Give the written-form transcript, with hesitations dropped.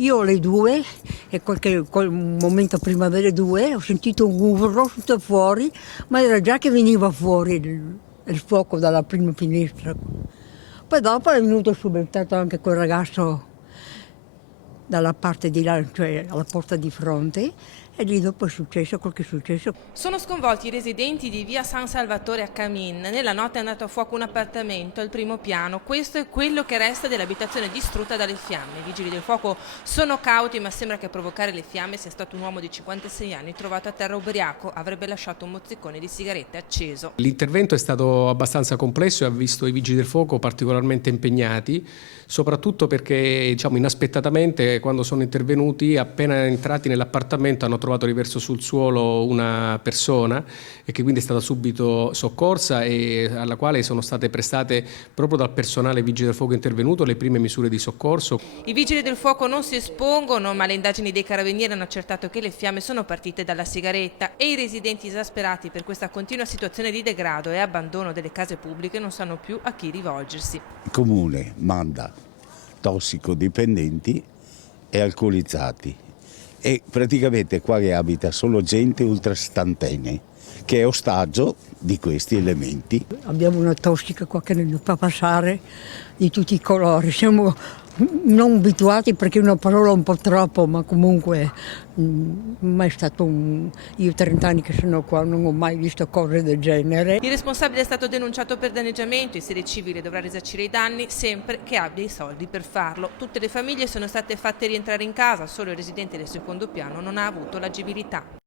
Io alle 2 e un momento prima delle 2 ho sentito un urlo tutto fuori, ma era già che veniva fuori il fuoco dalla prima finestra. Poi dopo è venuto subentrato anche quel ragazzo dalla parte di là, cioè alla porta di fronte, e lì dopo è successo quel che è successo. Sono sconvolti i residenti di via San Salvatore a Camin. Nella notte è andato a fuoco un appartamento al primo piano. Questo è quello che resta dell'abitazione distrutta dalle fiamme. I vigili del fuoco sono cauti, ma sembra che a provocare le fiamme sia stato un uomo di 56 anni trovato a terra ubriaco. Avrebbe lasciato un mozzicone di sigarette acceso. L'intervento è stato abbastanza complesso e ha visto i vigili del fuoco particolarmente impegnati, soprattutto perché inaspettatamente quando sono intervenuti, appena entrati nell'appartamento, hanno trovato riverso sul suolo una persona e che quindi è stata subito soccorsa e alla quale sono state prestate proprio dal personale vigile del fuoco intervenuto le prime misure di soccorso. I vigili del fuoco non si espongono, ma le indagini dei carabinieri hanno accertato che le fiamme sono partite dalla sigaretta e i residenti esasperati per questa continua situazione di degrado e abbandono delle case pubbliche non sanno più a chi rivolgersi. Il comune manda tossicodipendenti e alcolizzati e praticamente qua che abita solo gente ultrastantene che è ostaggio di questi elementi. Abbiamo una tossica qua che non fa passare di tutti i colori. Siamo non abituati perché è una parola un po' troppo, ma comunque mai stato io 30 anni che sono qua, non ho mai visto cose del genere. Il responsabile è stato denunciato per danneggiamento, in sede civile dovrà risarcire i danni sempre che abbia i soldi per farlo. Tutte le famiglie sono state fatte rientrare in casa, solo il residente del secondo piano non ha avuto l'agibilità.